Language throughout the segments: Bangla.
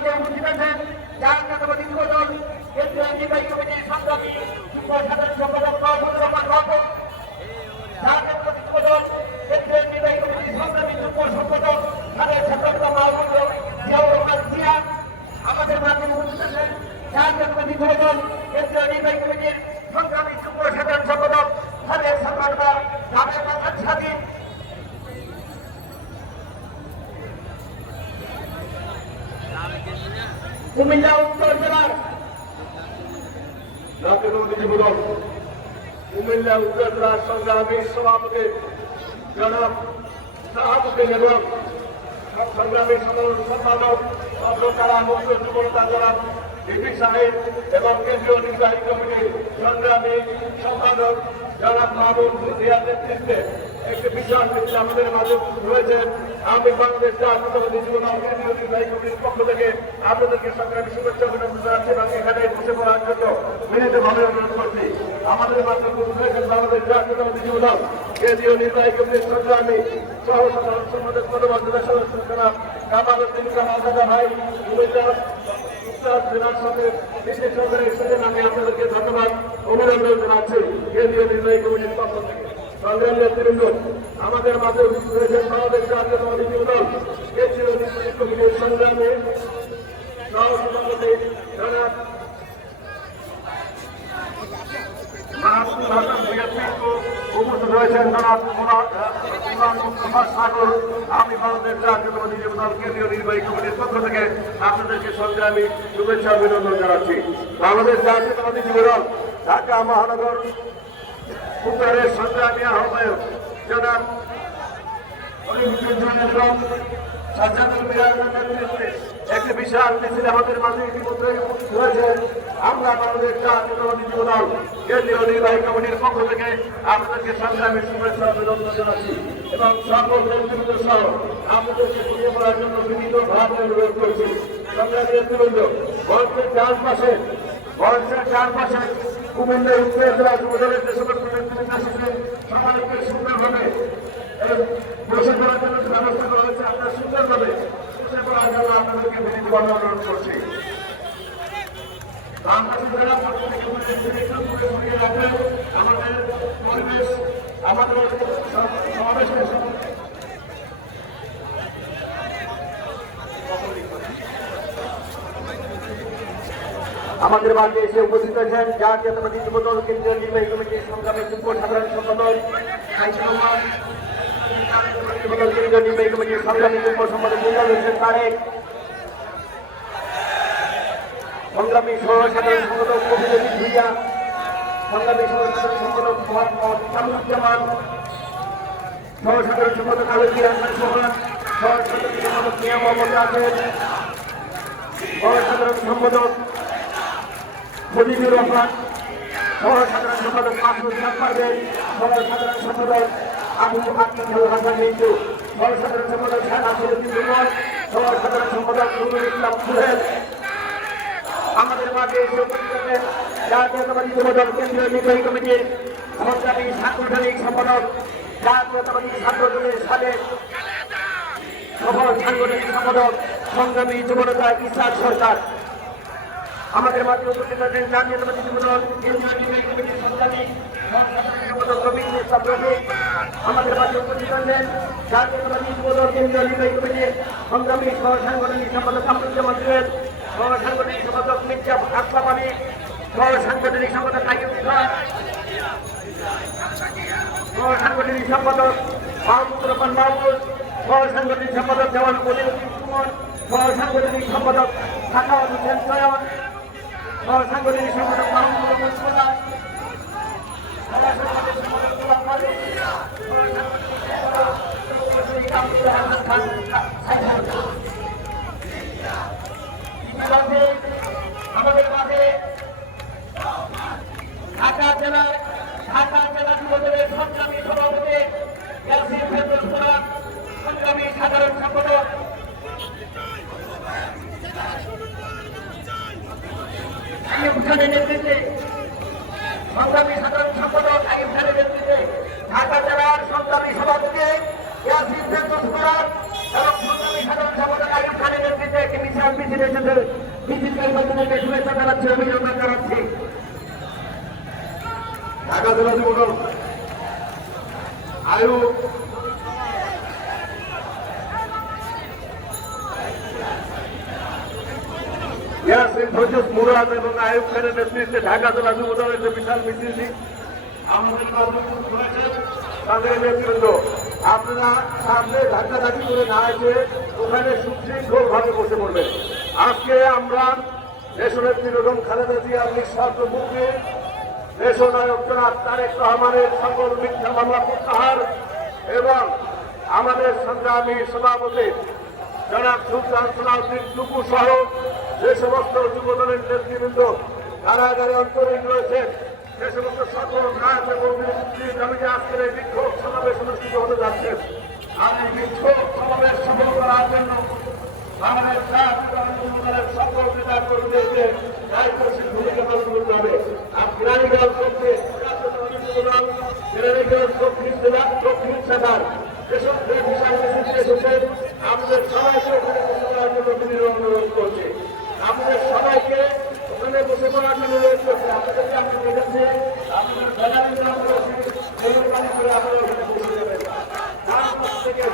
মাঝে উপস্থিত আছেন জাতীয়তাবাদী যুবদল কেন্দ্রীয় নির্বাহী কমিটির সংগ্রামী যুগ্ম সাধারণ সম্পাদক মাহমুদুর রহমান বাবু, জাতীয়তাবাদী যুবদল কেন্দ্রীয় নির্বাহী কমিটির সংগ্রামী যুগ্ম সম্পাদক সাবেক ছাত্রনেতা মাহমুদুর জিয়াউর রহমান জিয়া। আমাদের মাঝে উপস্থিত আছেন জাতীয়তাবাদী যুবদল কেন্দ্রীয় নির্বাহী কমিটির সংগ্রামী যুগ্ম সাধারণ সম্পাদক সাবেক ছাত্রনেতা জাবেদ হাসান সাদিক। কুমিল্লা উত্তর জেলার জাতীয়তাবাদী যুবদল কুমিল্লা উত্তর জেলার সংগ্রামী সভাপতি জনাব শাহাবুদ্দিন এবং সংগ্রামী সম্পাদক অগ্রকারা মুক্ত যুবনেতা জনাব ডিপি সাহেব এবং কেন্দ্রীয় নির্বাহী কমিটির সংগ্রামী সম্পাদক জনাব মাহমুদ জিয়ার নেতৃত্বে একটি বিশাল মিছিল আমাদের মাঝে রয়েছেন। আমি বাংলাদেশ জাতীয়তাবাদী যুবদল কেন্দ্রীয় নির্বাহী কমিটির পক্ষ থেকে আপনাদেরকে সংগ্রামী শুভেচ্ছা অভিনন্দন জানাচ্ছি এবং এখানে বসে পড়ার জন্য বিনীতভাবে অনুরোধ করছি। আমাদের মাঝে উপস্থিত রয়েছেন বাংলাদেশ জাতীয়তাবাদী যুবদল কেন্দ্রীয় নির্বাহী কমিটির সংগ্রামী সহ সাধারণ সম্পাদক পদবর্তী সদস্য জনাব কামাল উদ্দিন কামাল দাদা ভাই কুমিল্লা উত্তর জেলার সাথে বিশেষ হিসেবে আমি আপনাদেরকে ধন্যবাদ অভিনন্দন জানাচ্ছি কেন্দ্রীয় নির্বাহী কমিটির পক্ষ থেকে। সংগ্রামী নেতৃবৃন্দ, আমাদের মাঝে উপস্থিত রয়েছেন বাংলাদেশ জাতীয়তাবাদী যুবদল কেন্দ্রীয় নির্বাহী কমিটির সংগ্রামী সহসভাপতি জনাব মাহমুদুল হাসান ভূঁইয়া। উপস্থিত রয়েছেন জনাব সাগর। আমি বাংলাদেশ জাতীয়তাবাদী যুবদল কেন্দ্রীয় নির্বাহী কমিটির পক্ষ থেকে আপনাদেরকে সংগ্রামী শুভেচ্ছা অভিনন্দন জানাচ্ছি। বাংলাদেশ জাতীয়তাবাদী যুবদল ঢাকা মহানগর উত্তরের সংগ্রামী আহ্বায়ক জনাব একটি বিশাল মিছিল আমাদের মাঝে ইতিমধ্যে উপস্থিত হয়েছে। আমরা বাংলাদেশ জাতীয়তাবাদী যুবদল কেন্দ্রীয় নির্বাহী কমিটির পক্ষ থেকে আপনাদেরকে সংগ্রামী শুভেচ্ছা অভিনন্দন জানাচ্ছি এবং সকল নেতৃবৃন্দ সহ আপনাদেরকে ঘুরিয়ে পড়ার জন্য বিনীতভাবে অনুরোধ করছি। সংগ্রামী নেতৃবৃন্দ, বয়সের চারপাশে কুমিল্লা উত্তর জেলা যুবদলের যে সকল নেতৃবৃন্দ এসেছেন সবাইকে সুন্দরভাবে বসে করার জন্য ব্যবস্থা করা হয়েছে। আপনারা সুন্দরভাবে বসে করার জন্য আপনাদেরকে বিনীতভাবে অনুরোধ করছি। আমাদের পরিবেশ আমাদের সমাবেশের আমাদের মাঝে এসে উপস্থিত হয়েছেন জাতীয়তাবাদী যুবদল কেন্দ্রীয় নির্বাহী কমিটির সংগ্রামী যুগ্ম সাধারণ সম্পাদক কেন্দ্রীয় নির্বাহী কমিটির সংগ্রামী যুগ্ম সম্পাদক তারেক, সংগ্রামী সহ সাধারণ সম্পাদক কবির ভূঁইয়া, সংগ্রামী সহ সাধারণ সম্পাদক মোহাম্মদ কামরুজ্জামান, সহ সাধারণ সম্পাদক আলমগীর হাসান সোহান, সহ সাধারণ সম্পাদক মিয়া মোহাম্মদ রাজেদ, সহ সাধারণ সম্পাদক মুজিবুর রহমান, সহ সাধারণ সম্পাদক মাহমুদ পারভেজ, সহ সাধারণ সম্পাদক আবু আকিবুল হাসান মিন্টু, সহ সাধারণ সম্পাদক শাহনাসিরুদ্দিন রুমন, সহ সাধারণ সম্পাদক নুরুল ইসলাম সুহেল। আমাদের মাঝে এসে উপস্থিত আছেন জাতীয়তাবাদী যুবদল কেন্দ্রীয় নির্বাহী কমিটির সংগ্রামী সাংগঠনিক সম্পাদক জাতীয়তাবাদী ছাত্রদলের সাবেক সফল সাংগঠনিক সম্পাদক সংগ্রামী যুবনেতা ইসহাক সরকার। আমাদের মাঝে উপস্থিত আছেন জাতীয়তাবাদী যুবদল কেন্দ্রীয় নির্বাহী কমিটির সংগ্রামী সম্পাদক রবীন্দ্র ইসলাম রবি। আমাদের মাঝে উপস্থিত আছেন জাতীয়তাবাদী যুবদল কেন্দ্রীয় নির্বাহী কমিটির সংগ্রামী সহ সাংগঠনিক সম্পাদক কামরুজ্জামান জুয়েল, সহ সাংগঠনিক সম্পাদক মির্জা আসলাম আলী, সহ সাংগঠনিক সম্পাদক আইয়ুব খান, সহ সাংগঠনিক সম্পাদক মাহমুদুর রহমান মাহমুদ, সহ সাংগঠনিক সম্পাদক জওয়ান মনিরুদ্দিন সুমন, সহ সাংগঠনিক সম্পাদক সাখাওয়াত হোসেন সয়ন, সহ সাংগঠনিক সম্পাদক মাহমুদুর রহমান সোনা, সহ সাংগঠনিক সম্পাদক গোলাম মালিক, সহ সাংগঠনিক সম্পাদক আব্দুল হাসান খান। আমাদের মাঝে ঢাকা জেলা যুবদলের সংগ্রামী সভাপতি ইয়াসিন ফেরদৌস কোরআন, সংগ্রামী সাধারণ সম্পাদক আইয়ুব খানের নেতৃত্বে, সংগ্রামী সাধারণ সম্পাদক আইয়ুব খানের নেতৃত্বে ঢাকা জেলার সংগ্রামী সভাপতি ইয়াসিন ফেরদৌস কোরআন এবং সংগ্রামী সাধারণ সম্পাদক আইয়ুব খানের নেতৃত্বে একটি বিশাল মিছিল এসেছে। মিছিলকারী বন্ধুদেরকে শুভেচ্ছা জানাচ্ছি, অভিনন্দন জানাচ্ছি। ঢাকা জেলা যুবদল আয়ু মুরাদ এবং আয়ুব খানের নেতৃত্বে ঢাকা জেলা যুবদলের যে বিশাল মিছিলটি আমাদের তাদের নেতৃত্ব, আপনারা সামনে ধাক্কাধাক্কি করে না এসে ওখানে সুশৃঙ্খল ভাবে বসে পড়বেন। আজকে আমরা দেশনেত্রী বেগম খালেদা জিয়ার নিঃস্বার্থ মুখে দেশনায়ক জনাব তারেক রহমানের সকল মিথ্যা মামলা প্রত্যাহার এবং আমাদের সংগ্রামী সভাপতি জনাব সুলতান সালাউদ্দিন টুকু সহ যে সমস্ত যুবদলের নেতৃবৃন্দ কারাগারে অন্তরীণ রয়েছেন, সে সমস্ত সকল রাজ এবং মুক্তির দাবিতে আজকের এই বিক্ষোভ সমাবেশ অনুষ্ঠিত হতে যাচ্ছে। আর এই বিক্ষোভ সমাবেশ সফল করার জন্য বাংলাদেশ জাতীয়তাবাদী সকল নেতা কর্মীদেরকে দায়িত্বশীল ভূমিকা পালন করতে হবে। আর কেরানীগঞ্জ পক্ষে কেরানীগঞ্জ দক্ষিণ শাখার যেসব বিশাল মিছিল এসেছে, আমাদের সবাইকে ওখানে বসে করার জন্য অনুরোধ করছে। আমাদের সবাইকে ওখানে বসে করার জন্য অনুরোধ করছে। আপনাদেরকে আমরা দেখেছি, আপনাদের ব্যানারের নাম রয়েছে, মেহরবানি করে আপনারা ওখানে বসে যাবেন। তার পক্ষ থেকে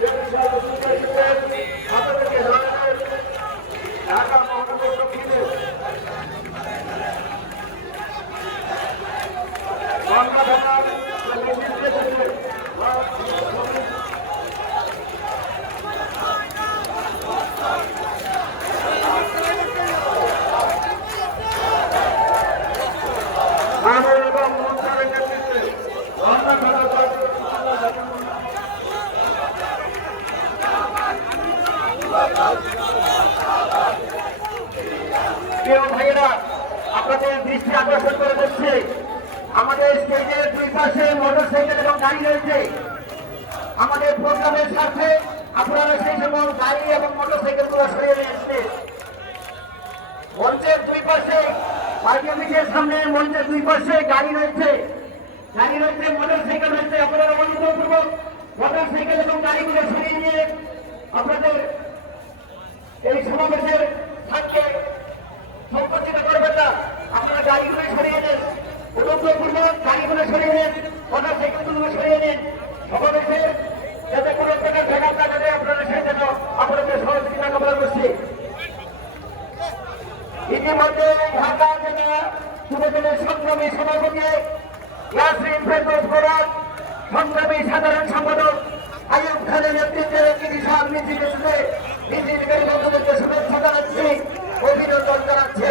যে বিষয় বক্তব্য এসেছেন, আপনাদেরকে জানাবেন ঢাকা মহানগর দক্ষিণে গঙ্গা ঢাকার যে মিছিল এসেছে, এবং মন্ত্রণের নেতৃত্বে প্রিয় ভাইয়েরা, আপনাদের দৃষ্টি আকর্ষণ করে দিচ্ছে, আমাদের স্টেজের দুই পাশে মোটর সাইকেল এবং গাড়ি রয়েছে। আমাদের প্রোগ্রামের সাথে আপনারা সেই সকল গাড়ি এবং মোটর সাইকেল গুলো সরিয়ে নিয়েছে। মঞ্চের দুই পাশে পার্টি অফিসের সামনে মঞ্চের দুই পাশে গাড়ি রয়েছে, মোটর সাইকেল রয়েছে। আপনারা অনুগ্রহপূর্বক মোটর সাইকেল এবং গাড়িগুলো সরিয়ে নিয়ে আপনাদের এই সমাবেশের সাথে সংকুচিত করবেন না। আপনারা গাড়িগুলো সরিয়ে নেন, অনুগ্রহপূর্বক গাড়িগুলো সরিয়ে নেন, মোটর সাইকেলগুলো সরিয়ে নেন। সমাবেশে যাতে কোনো প্রকার ব্যাঘাত না ঘটে, আপনারা সেই জন্য আপনাদের সহযোগিতা কামনা করছি। ইতিমধ্যে ঢাকা জেলা যুবদলের সংগ্রামী সভাপতি ইয়াসিন ফেরদৌস মুরাদ, সংগ্রামী সাধারণ সম্পাদক আইয়ুব খানের নেতৃত্বে একটি বিশাল মিছিল এসেছে। মিছিলকারী বন্ধুদেরকে শুভেচ্ছা জানাচ্ছি, অভিনন্দন জানাচ্ছি।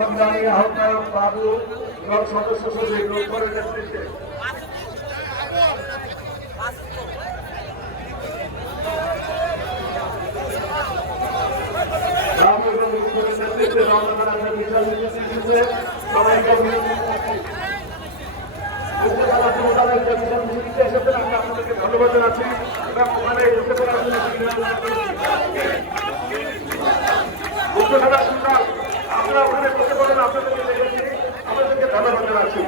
সংগ্রামী আহ্বায়ক বাবু এবং সদস্য সচিব রূপরের নেতৃত্বে আপনাদেরকে ধন্যবাদ জানাচ্ছি এবং ওখানে বসে করার জন্য আপনারা ওখানে বসে করেন, আপনাদেরকে দেখেছি, আপনাদেরকে ধন্যবাদ জানাচ্ছি।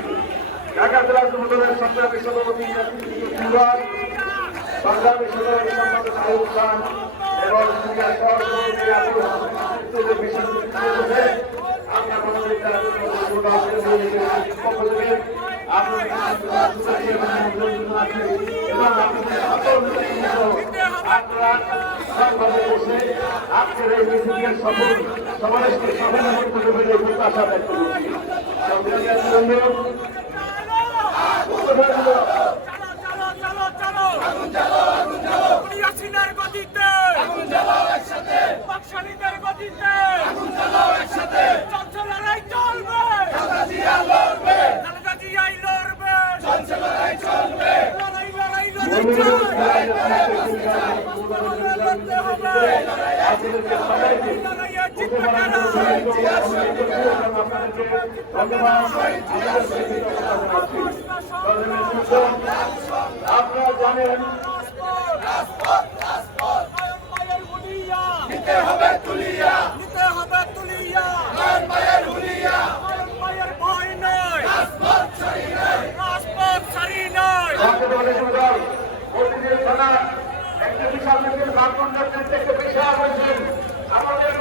ঢাকা জেলা যুবদলের সংগ্রামী সভাপতি সংগ্রামী সভাপতি সম্পাদক আয়ুব খান এবং আজকের এই মিছিলের সফল সমাবেশকে সফল করতে পেরে প্রত্যাশা ব্যক্ত করছি। আপনারা জানেন নিতে হবে তুলিয়া বিশাল মিছিল ভাবমন্ডল থেকে বিশাল মিছিল আমাদের